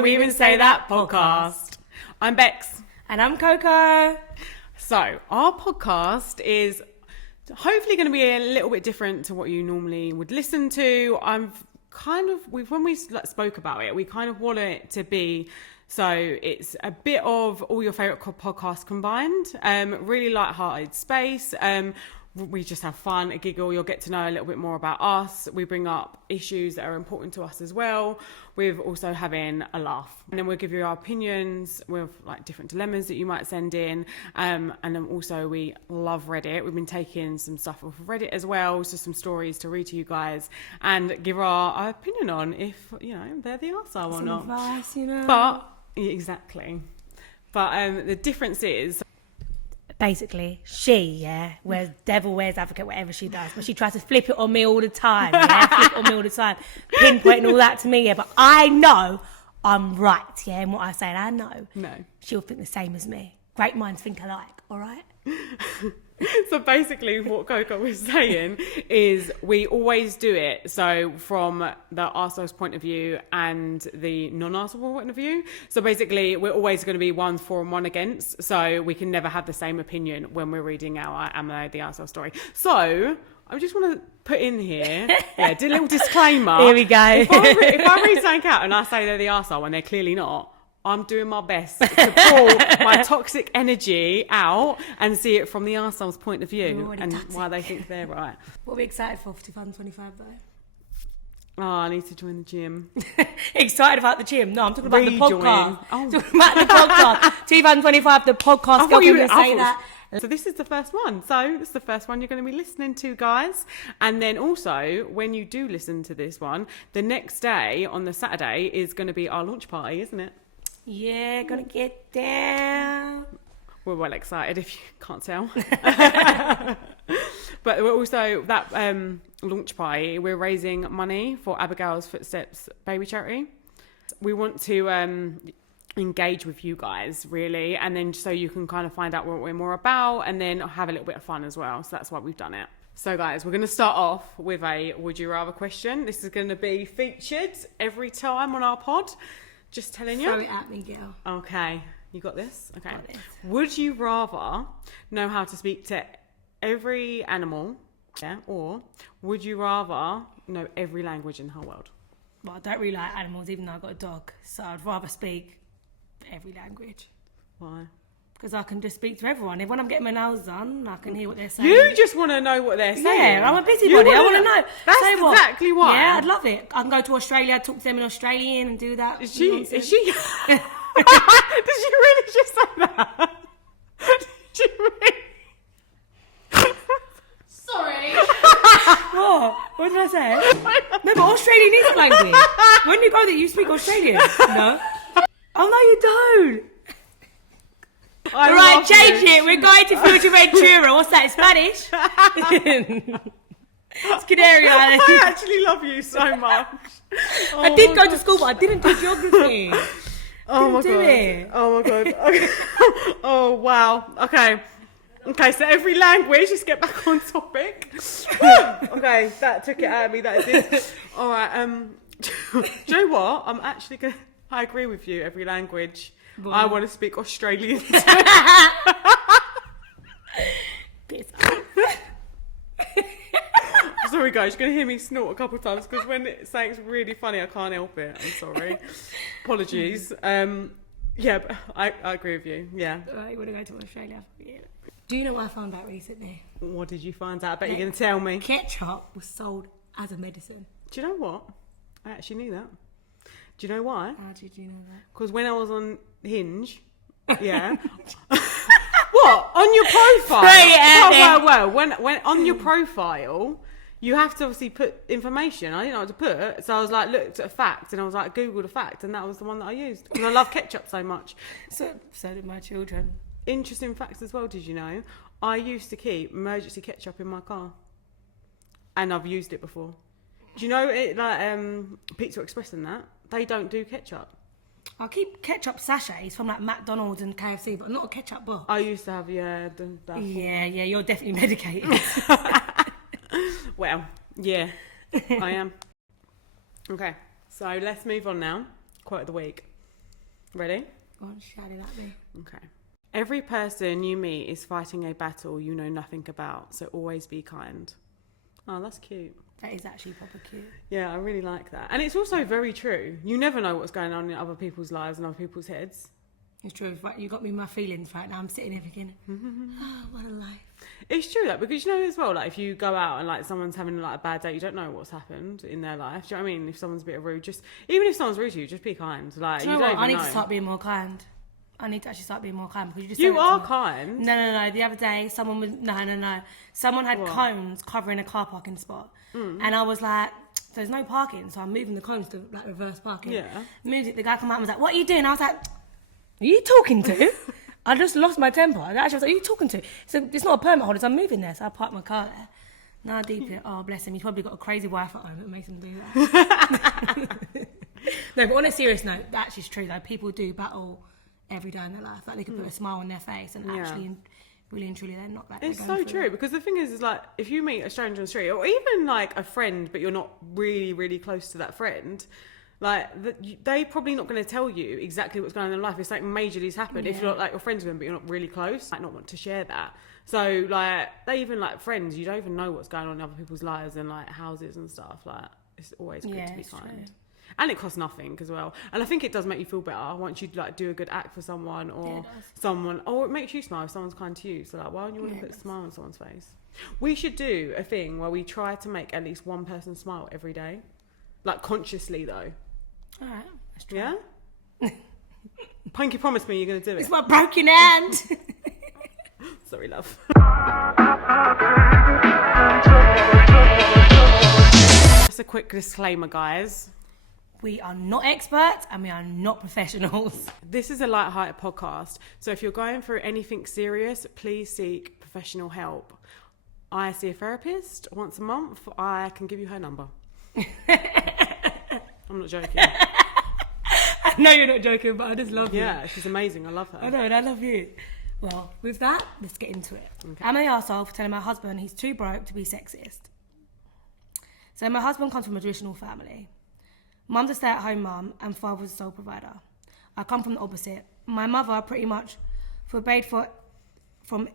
Can We Even Say That podcast. I'm Bex. And I'm Coco. So, our podcast is hopefully going to be a little bit different to what you normally would listen to. When we spoke about it, we kind of want it to be, so it's a bit of all your favourite podcasts combined, really light-hearted space. We just have fun, a giggle. You'll get to know a little bit more about us. We bring up issues that are important to us as well. We're also having a laugh. And then we'll give you our opinions with like different dilemmas that you might send in. And then also we love Reddit. We've been taking some stuff off of Reddit as well. So some stories to read to you guys and give our opinion on if, they're the arsehole or not. Advice, But, exactly. But the difference is, basically, wears advocate, whatever she does. But she tries to flip it on me all the time. Pinpointing all that to me, but I know I'm right, in what I say. And I know she'll think the same as me. Great minds think alike, all right? So basically what Coco was saying is we always do it so from the arsehole's point of view and the non-arsehole point of view. So basically we're always going to be one for and one against, so we can never have the same opinion when we're reading our Am I the Arsehole story. So I just want to put in here, do a little disclaimer. Here we go. If I read something out and I say they're the arsehole when they're clearly not, I'm doing my best to pull my toxic energy out and see it from the arsehole's point of view and why they think they're right. What are we excited for 2025 though? Oh, I need to join the gym. Excited about the gym? No, I'm talking about the podcast. Oh. Talking about the podcast. 2025, the podcast. Girl, can we say that? So this is the first one. So this is the first one you're going to be listening to, guys. And then also, when you do listen to this one, the next day on the Saturday is going to be our launch party, isn't it? Yeah, gonna get down. We're well excited if you can't tell. But we're also, that launch party, we're raising money for Abigail's Footsteps baby charity. We want to engage with you guys, really, and then so you can kind of find out what we're more about and then have a little bit of fun as well. So that's why we've done it. So guys, we're going to start off with a would you rather question. This is going to be featured every time on our pod. Just telling you. Throw it at me, girl. Okay. You got this? Okay. Got this. Would you rather know how to speak to every animal, or would you rather know every language in the whole world? Well, I don't really like animals, even though I've got a dog. So I'd rather speak every language. Why? Because I can just speak to everyone. If when I'm getting my nails done, I can hear what they're saying. You just want to know what they're saying. Yeah, I'm a busybody. I want to know. That's exactly why. Yeah, I'd love it. I can go to Australia, talk to them in Australian and do that. Is she? Did she really just say that? Did she really? Sorry. What did I say? No, but Australian is language. When you go there, you speak Australian. No. Oh, no, you don't. Alright, change it. We're going to Fuerteventura. What's that, in Spanish? It's Canary Islands. I actually love you so much. I did go to school, but I didn't do geography. Oh my god. Okay. Oh wow. Okay, so every language, just get back on topic. Okay, that took it out of me, that did. Alright, do you know what? I agree with you, every language. What? I want to speak Australian. Sorry guys, you're going to hear me snort a couple of times because when something's really funny I can't help it. I'm sorry. Apologies. Yeah, but I agree with you. Yeah. Right, you want to go to Australia? Yeah. Do you know what I found out recently? What did you find out? I bet you're going to tell me. Ketchup was sold as a medicine. Do you know what? I actually knew that. Do you know why? How did you know that? Because when I was on Hinge, yeah. What? On your profile? Well, when on your profile, you have to obviously put information. I didn't know what to put, so I was like, looked at a fact, and I was like, Googled a fact, and that was the one that I used because I love ketchup so much. So did my children. Interesting facts as well. Did you know? I used to keep emergency ketchup in my car, and I've used it before. Do you know it? Like Pizza Express and that they don't do ketchup. I keep ketchup sachets from like McDonald's and KFC, but not a ketchup box. I used to have Yeah, you're definitely medicated. Well, yeah, I am. Okay, so let's move on now. Quote of the week. Ready? Go on, shout it at me. Okay. Every person you meet is fighting a battle you know nothing about, so always be kind. Oh, that's cute. That is actually proper cute. Yeah, I really like that. And it's also very true. You never know what's going on in other people's lives and other people's heads. It's true. You got me in my feelings right now. I'm sitting here thinking, oh, what a life. It's true, because you know as well, like if you go out and like someone's having like a bad day, you don't know what's happened in their life. Do you know what I mean? If someone's a bit rude, even if someone's rude to you, just be kind. Like, Do you know what? I need to start being more kind. I need to actually start being more kind because you are kind. No. The other day, someone was Someone had cones covering a car parking spot, and I was like, "There's no parking," so I'm moving the cones to like reverse parking. Yeah. Moved it. The guy come out and was like, "What are you doing?" I was like, "Are you talking to?" I just lost my temper. I actually was like, "Are you talking to?" So it's not a permit holder. So I'm moving there, so I parked my car there. Now deep it. Oh, bless him. He's probably got a crazy wife at home that makes him do that. No, but on a serious note, that actually is true. Though people do battle every day in their life. Like they could put a smile on their face and actually, really and truly, they're not like. It's so true because the thing is like if you meet a stranger on the street or even like a friend, but you're not really, really close to that friend, like they probably not going to tell you exactly what's going on in their life. It's like majorly's happened. If you're like you're friends with them, but you're not really close, might not want to share that. So like they even like friends, you don't even know what's going on in other people's lives and like houses and stuff. Like it's always good to be kind. True. And it costs nothing as well. And I think it does make you feel better once you like do a good act for someone or it makes you smile if someone's kind to you. So like, why don't you want to put a smile on someone's face? We should do a thing where we try to make at least one person smile every day. Like consciously though. All right, let's try. Yeah? Punky, promise me you're going to do it. It's my broken hand. Sorry, love. Just a quick disclaimer, guys. We are not experts and we are not professionals. This is a light-hearted podcast, so if you're going through anything serious, please seek professional help. I see a therapist once a month. I can give you her number. I'm not joking. I know you're not joking, but I just love you. Yeah, she's amazing. I love her. I know, and I love you. Well, with that, let's get into it. Okay. I'm an arsehole for telling my husband he's too broke to be sexist. So my husband comes from a traditional family. Mum's a stay-at-home mum and father's a sole provider. I come from the opposite. My mother pretty much forbade from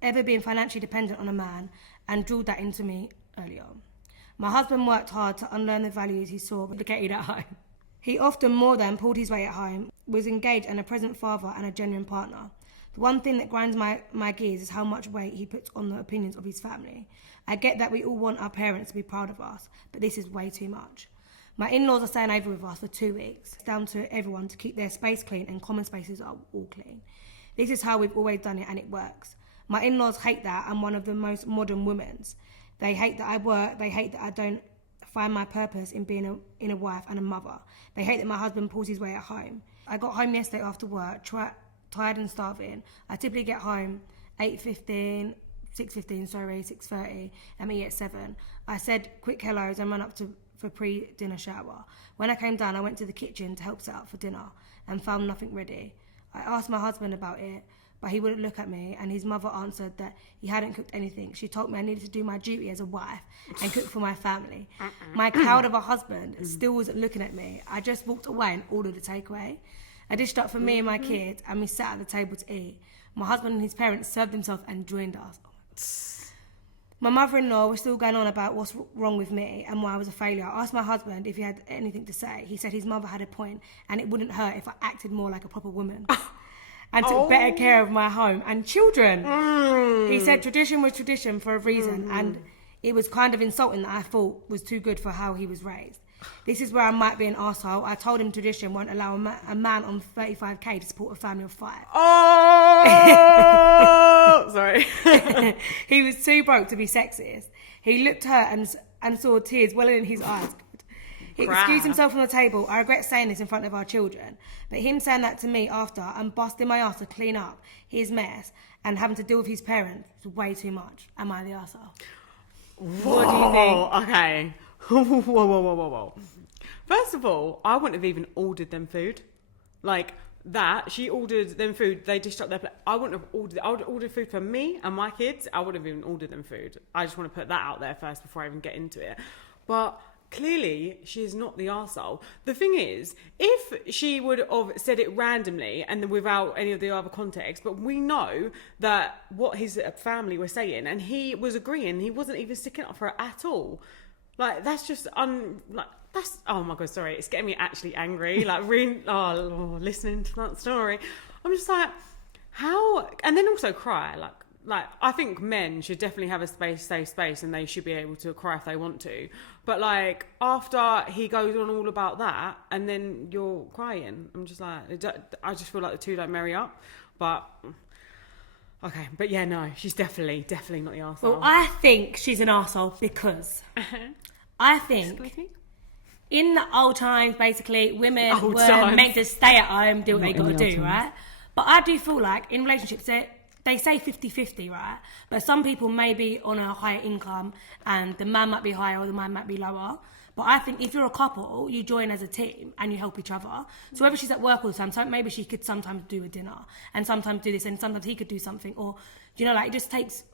ever being financially dependent on a man and drilled that into me early on. My husband worked hard to unlearn the values he saw replicated at home. He often more than pulled his weight at home, was engaged and a present father and a genuine partner. The one thing that grinds my gears is how much weight he puts on the opinions of his family. I get that we all want our parents to be proud of us, but this is way too much. My in-laws are staying over with us for 2 weeks. It's down to everyone to keep their space clean and common spaces are all clean. This is how we've always done it and it works. My in-laws hate that I'm one of the most modern women's. They hate that I work. They hate that I don't find my purpose in being a wife and a mother. They hate that my husband pulls his weight at home. I got home yesterday after work, tired and starving. I typically get home 6:30, and me at 7. I said quick hellos and ran up for pre-dinner shower. When I came down, I went to the kitchen to help set up for dinner and found nothing ready. I asked my husband about it, but he wouldn't look at me, and his mother answered that he hadn't cooked anything. She told me I needed to do my duty as a wife and cook for my family. My coward of a husband still wasn't looking at me. I just walked away and ordered a takeaway. I dished up for me and my kids, and we sat at the table to eat. My husband and his parents served themselves and joined us. My mother-in-law was still going on about what's wrong with me and why I was a failure. I asked my husband if he had anything to say. He said his mother had a point and it wouldn't hurt if I acted more like a proper woman and took better care of my home and children. He said tradition was tradition for a reason and it was kind of insulting that I thought was too good for how he was raised. This is where I might be an arsehole. I told him tradition won't allow a man on 35k to support a family of 5. Oh! Sorry. He was too broke to be sexist. He looked hurt and saw tears welling in his eyes. He excused himself from the table. I regret saying this in front of our children. But him saying that to me after and busting my ass to clean up his mess and having to deal with his parents was way too much. Am I the arsehole? What do you think? Okay. Whoa. First of all, I wouldn't have even ordered them food. Like that, she ordered them food, they dished up their plate. I wouldn't have ordered it. I would have ordered food for me and my kids. I wouldn't have even ordered them food. I just want to put that out there first before I even get into it. But clearly she's not the arsehole. The thing is, if she would have said it randomly and without any of the other context, but we know that what his family were saying, and he was agreeing, he wasn't even sticking up for her at all. Like, that's just that's, oh my God, sorry, it's getting me actually angry. Like, really, listening to that story, I'm just like, how? And then also cry, like I think men should definitely have a safe space, and they should be able to cry if they want to. But like, after he goes on all about that, and then you're crying, I'm just like, I just feel like the two don't marry up. But okay, but yeah, no, she's definitely not the arsehole. Well, I think she's an arsehole because I think in the old times, basically, women were meant to stay at home, do what they got to do, right? But I do feel like in relationships, they say 50-50, right? But some people may be on a higher income and the man might be higher or the man might be lower. But I think if you're a couple, you join as a team and you help each other. So whether she's at work all the time, so maybe she could sometimes do a dinner and sometimes do this and sometimes he could do something. Or, you know, like, it just takes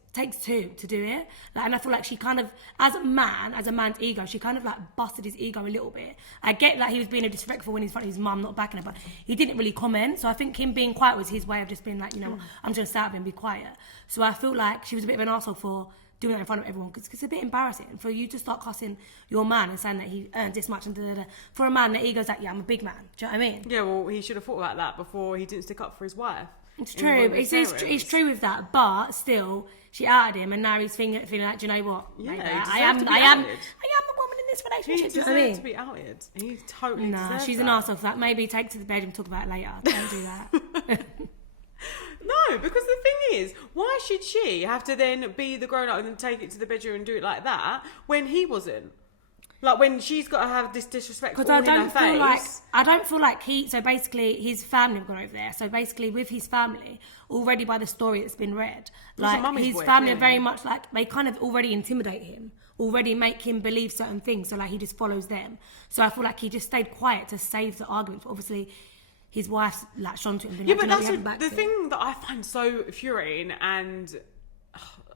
two to do it. Like, and I feel like she kind of, as a man's ego, she kind of like busted his ego a little bit. I get that he was being disrespectful when he's in front of his mum not backing her, but he didn't really comment. So I think him being quiet was his way of just being like, you know, I'm just out and be quiet. So I feel like she was a bit of an arsehole for doing that in front of everyone, because it's a bit embarrassing for you to start cussing your man and saying that he earned this much and da-da-da. For a man, the ego's like, yeah, I'm a big man. Do you know what I mean? Yeah, well, he should have thought about that before he didn't stick up for his wife. It's true. It's true with that, but still, she outed him, and now he's feeling like, do you know what? Yeah, I am a woman in this relationship. He deserves to be outed. He totally deserves she's that. an arsehole for that. Maybe take it to the bed and talk about it later. Don't do that. No, because the thing is, why should she have to then be the grown up and then take it to the bedroom and do it like that when he wasn't? Like, when she's got to have this disrespect all in her face. I don't feel like so basically his family have gone over there. So basically with his family, already by the story that's been read, like, his family are very much like, they kind of already intimidate him, already make him believe certain things. So like, he just follows them. So I feel like he just stayed quiet to save the argument. But obviously his wife's latched onto it and been but that's the thing that I find so infuriating, and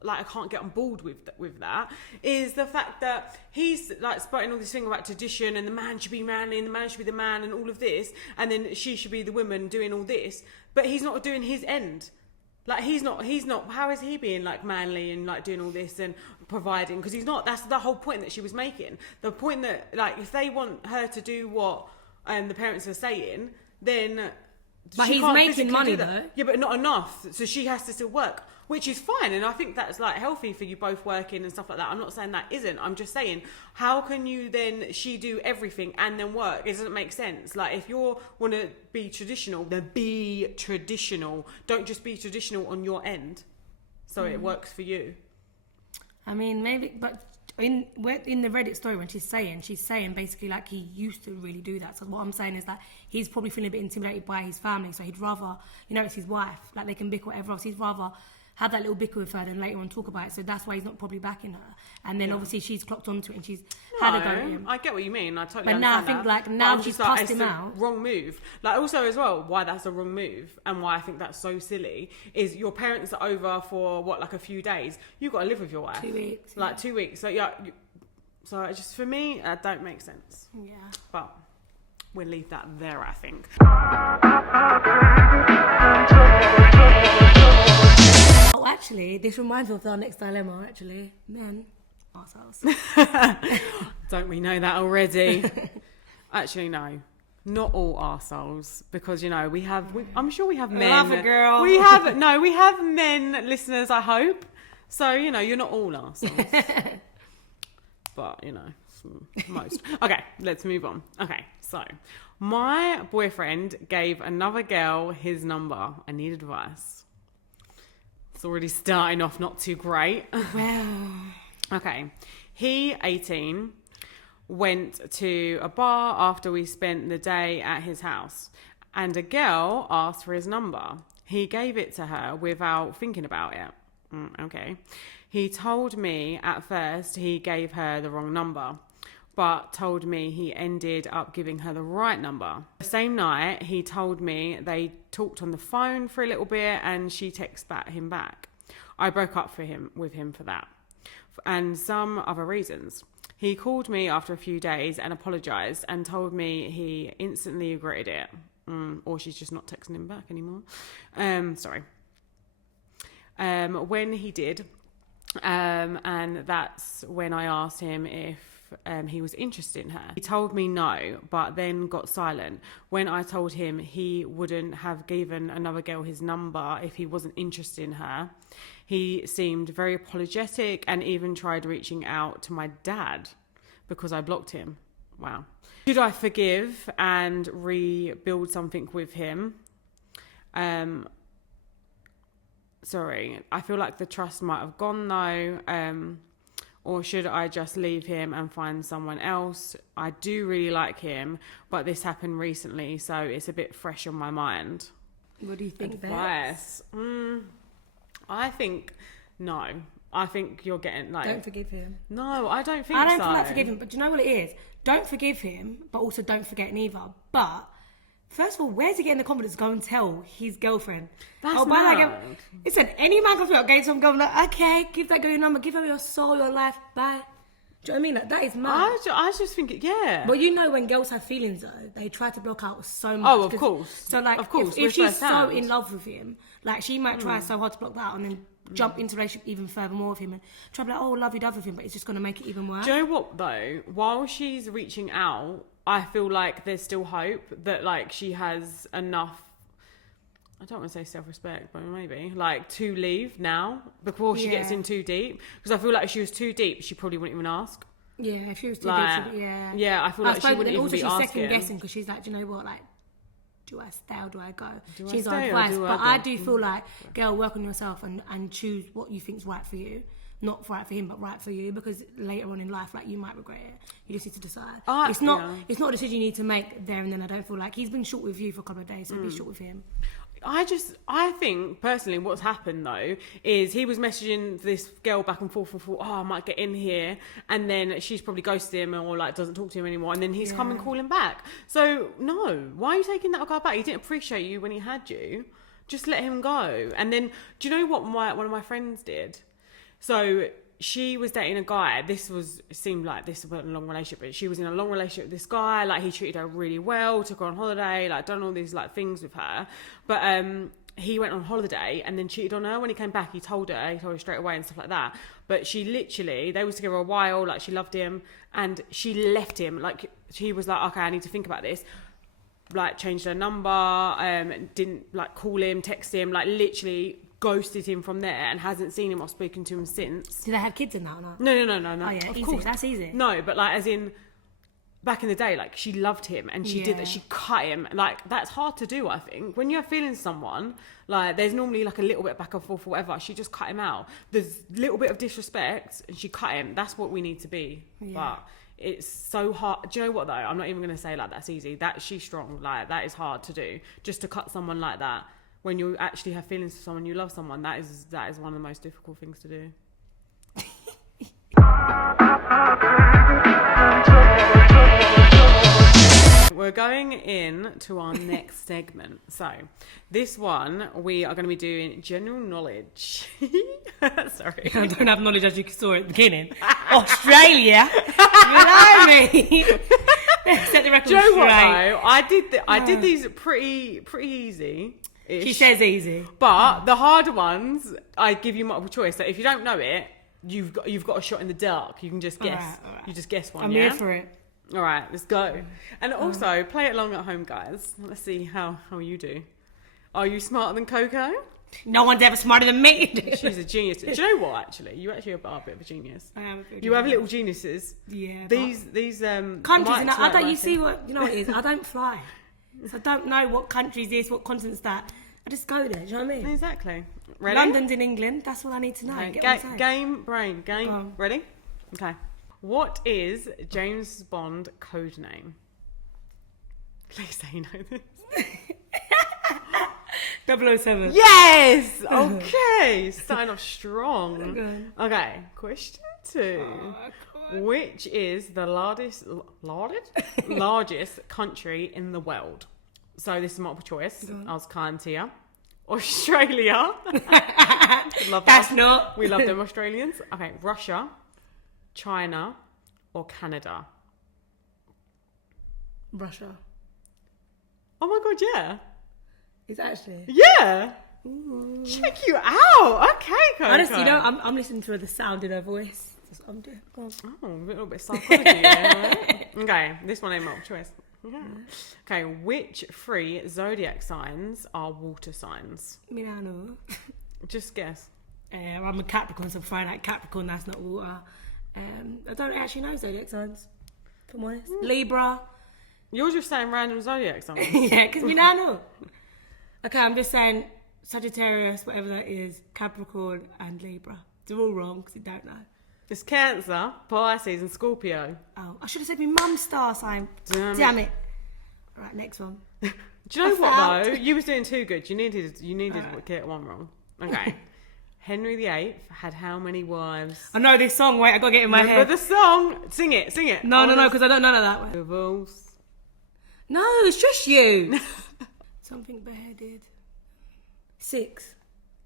like, I can't get on board with that, is the fact that he's like spouting all this thing about tradition and the man should be manly and the man should be the man and all of this, and then she should be the woman doing all this, but he's not doing his end. Like, he's not, how is he being like manly and like doing all this and providing? Because he's not. That's the whole point that she was making. The point that, like, if they want her to do what the parents are saying, then but he's making money though. Yeah, but not enough. So she has to still work, which is fine. And I think that's like healthy for you both working and stuff like that. I'm not saying that isn't. I'm just saying, how can you then, she do everything and then work? It doesn't make sense. Like, if you want to be traditional, then be traditional. Don't just be traditional on your end. So it works for you. I mean, maybe, but in the Reddit story, when she's saying basically like, he used to really do that. So what I'm saying is that he's probably feeling a bit intimidated by his family, so he'd rather, you know, it's his wife, like, they can bicker whatever else, he'd rather have that little bicker with her than later on talk about it. So that's why he's not probably backing her. And then obviously she's clocked onto it and she's had a go at him. I get what you mean. I totally understand. But now I think that. Like, now she's cussed him out. Wrong move. Like, also as well, why that's a wrong move and why I think that's so silly is your parents are over for like a few days. You've got to live with your wife. 2 weeks. Like 2 weeks. So yeah. So it just, for me, that don't make sense. Yeah. But we'll leave that there, I think. Oh, actually, this reminds me of our next dilemma, actually. Men, arseholes. Don't we know that already? Actually, no. Not all arseholes, because, you know, I'm sure we have men. Love a girl. We have men listeners, I hope. So, you know, you're not all arseholes. But, you know, most. Okay, let's move on. Okay, so my boyfriend gave another girl his number. I need advice. It's already starting off not too great. Well. Okay, he, 18, went to a bar after we spent the day at his house, and a girl asked for his number. He gave it to her without thinking about it. Okay. He told me at first he gave her the wrong number, but told me he ended up giving her the right number. The same night, he told me they talked on the phone for a little bit and she texted him back. I broke up with him for that and some other reasons. He called me after a few days and apologised and told me he instantly regretted it. Or she's just not texting him back anymore. Sorry. When he did, and that's when I asked him if he was interested in her. He told me no, but then got silent. When I told him he wouldn't have given another girl his number if he wasn't interested in her, he seemed very apologetic and even tried reaching out to my dad because I blocked him. Wow. Should I forgive and rebuild something with him? Sorry, I feel like the trust might have gone though. Or should I just leave him and find someone else? I do really like him, but this happened recently, so it's a bit fresh on my mind. What do you think? Advice? I think no. I think you're getting like... Don't forgive him. No, I don't think so. I don't feel like forgive him, but do you know what it is? Don't forgive him, but also don't forget neither. But... First of all, where's he getting the confidence to go and tell his girlfriend? That's mad. Listen, any man comes out, some girl, like, okay, give that girl your number, give her your soul, your life, bye. Do you know what I mean? Like, that is mad. I just think, yeah. But you know when girls have feelings, though, they try to block out so much. Oh, of course. So, like, of course, if she's so in love with him, like, she might try so hard to block that out and then jump into a relationship even further more with him and try to be like, oh, love with him, but it's just going to make it even worse. Do you know what, though? While she's reaching out, I feel like there's still hope that, like, she has enough, I don't want to say self-respect, but maybe, like, to leave now before she gets in too deep. Because I feel like if she was too deep, she probably wouldn't even ask. Yeah, if she was too like, deep, yeah. Yeah, I feel like she wouldn't even be asking. Also, she's second-guessing because she's like, do you know what, like, do I stay or do I go? She's our advice. But I do feel like, girl, work on yourself and choose what you think's right for you. Not right for him, but right for you, because later on in life, like, you might regret it. You just need to decide. It's not a decision you need to make there and then. I don't feel like he's been short with you for a couple of days, so be short with him. I think personally what's happened though is he was messaging this girl back and forth, oh, I might get in here, and then she's probably ghosted him or like doesn't talk to him anymore, and then he's come and calling back. So no, why are you taking that guy back? He didn't appreciate you when he had you. Just let him go. And then do you know what one of my friends did? So she was dating a guy. It seemed like this was a long relationship, but she was in a long relationship with this guy. Like, he treated her really well, took her on holiday, like, done all these like things with her. But he went on holiday and then cheated on her. When he came back, he told her straight away and stuff like that. But she literally, they was together a while, like, she loved him, and she left him. Like, she was like, okay, I need to think about this. Like, changed her number, didn't like call him, text him, like, literally ghosted him from there and hasn't seen him or spoken to him since. Do they have kids in that or not? No. Oh yeah, of course. That's easy. No, but like, as in, back in the day, like, she loved him and she did that. She cut him. Like, that's hard to do, I think. When you have feelings for someone, like, there's normally like a little bit back and forth or whatever. She just cut him out. There's a little bit of disrespect and she cut him. That's what we need to be. Yeah. But it's so hard. Do you know what though? I'm not even going to say like that's easy. She's strong. Like, that is hard to do. Just to cut someone like that. When you actually have feelings for someone, you love someone, that is one of the most difficult things to do. We're going in to our next segment. So, this one, we are going to be doing general knowledge. Sorry. I don't have knowledge, as you saw at the beginning. Australia. You know me. Set the record straight. Do you know what, though? I did these pretty easy. She says easy, but the harder ones I give you multiple choice. So if you don't know it, you've got a shot in the dark. You can just guess. All right. You just guess one. I'm here for it. All right, let's go. And also play it along at home, guys. Let's see how you do. Are you smarter than Coco? No one's ever smarter than me. She's a genius. Do you know what? Actually, you actually are a bit of a genius. I am a bit. You have little geniuses. Yeah. These countries. And I don't. You see what you know? What it is. I don't fly. So I don't know what country's this, what continent's that. I just go there, do you know what I mean? Exactly. Ready? London's in England, that's all I need to know. Okay. Game. Ready? Okay. What is James Bond code name? Please say you know this. 007. Yes! Okay. Starting off strong. Okay. Question 2. Which is the largest country in the world? So this is multiple choice. I was kind to you. Australia. That's not. We love them Australians. Okay, Russia, China, or Canada? Russia. Oh my God, yeah. It's actually. Yeah. Ooh. Check you out. Okay, Coco. Honestly, you know, I'm listening to the sound in her voice. That's what I'm doing. Go on. Oh, a little bit of psychology. Yeah. Okay, this one ain't multiple choice. Yeah. Okay, which 3 zodiac signs are water signs? Me now know. Just guess. I'm a Capricorn, so I'm finding out Capricorn, that's not water. I don't actually know zodiac signs, if I'm honest. Libra. You're just saying random zodiac signs. Yeah, because me now know. Okay, I'm just saying Sagittarius, whatever that is, Capricorn and Libra. They're all wrong because you don't know. It's Cancer, Pisces, and Scorpio. Oh, I should have said my mum's star sign. Damn it. Right, next one. Do you know what though? You was doing too good. You needed to get one wrong. Okay. Henry VIII had how many wives? I know this song. Wait, I got to get it in my head. Remember the song? Sing it. No, because I don't know that one. Divorce. No, it's just you. Something beheaded. 6.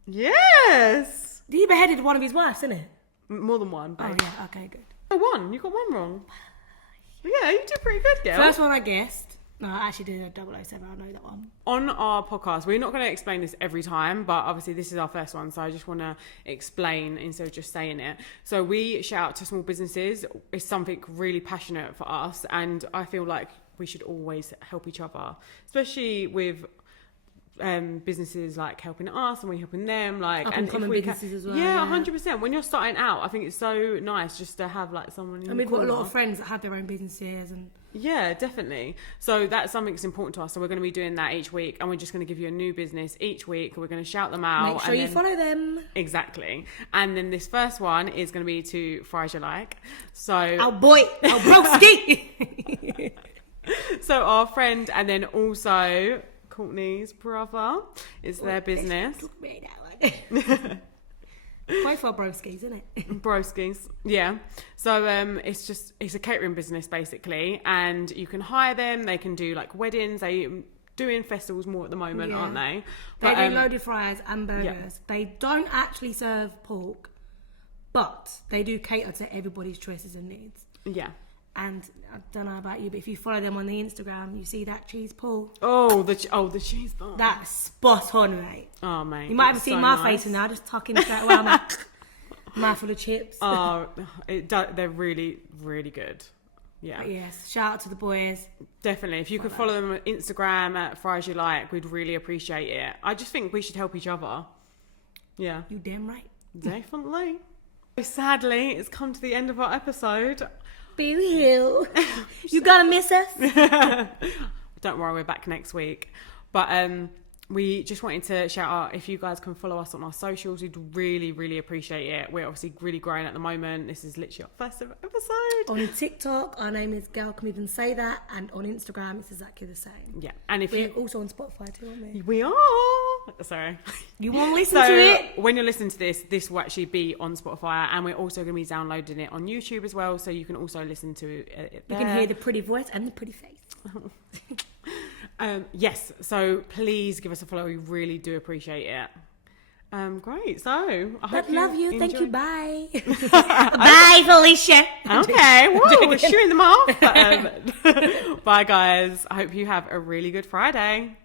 Yes. He beheaded one of his wives, didn't it? More than one. Oh Babe. yeah, okay, good. Oh, one. You got one wrong. Yeah, you did pretty good, girl. First one I guessed. No, I actually did a 007. I know that one. On our podcast, we're not going to explain this every time, but obviously this is our first one, so I just want to explain instead of just saying it. So we shout out to small businesses. It's something really passionate for us, and I feel like we should always help each other, especially with businesses like helping us and we helping them, like Up and and coming businesses as well. Yeah, 100%. When you're starting out, I think it's so nice just to have like someone in and the we've got a lot corner. of friends that have their own businesses and Yeah, definitely. So that's something that's important to us. So we're going to be doing that each week, and we're just going to give you a new business each week. We're going to shout them out. make sure you follow them. Exactly. And then this first one is going to be to Fries You Like. So Oh boy, oh broski. so our friend, and then also Courtney's brother, it's their business. Both are broskies, isn't it? Broskies, yeah. So it's a catering business basically, and you can hire them. They can do like weddings. They doing festivals more at the moment, aren't they? They do loaded fries and burgers. Yeah. They don't actually serve pork, but they do cater to everybody's choices and needs. Yeah. And I don't know about you, but if you follow them on the Instagram, you see that cheese pull. Oh, the cheese bun. That's spot on, mate. Oh, mate. You might have seen so my nice. face in there, just tucking straight away. I'm like, mouthful of chips. Oh, they're really, really good. Yeah. But yes, shout out to the boys. Definitely. If you could follow them on Instagram at Fries You Like, we'd really appreciate it. I just think we should help each other. Yeah. You damn right. Definitely. Sadly, it's come to the end of our episode. Be real. You gonna miss us? Don't worry, we're back next week. But we just wanted to shout out, if you guys can follow us on our socials, we'd really, really appreciate it. We're obviously really growing at the moment. This is literally our first episode. On TikTok, our name is Girl Can Even Say That, and on Instagram, it's exactly the same. Yeah, and if We're also on Spotify too, aren't we? we are. Sorry. You want to listen to it? When you're listening to this will actually be on Spotify, and we're also going to be downloading it on YouTube as well, so you can also listen to it there. You can hear the pretty voice and the pretty face. Yes, so please give us a follow. We really do appreciate it. Great. So I hope Love you. enjoy. Thank you. Bye. Bye, Felicia. Okay. Whoa, we're shooting them off. But, bye, guys. I hope you have a really good Friday.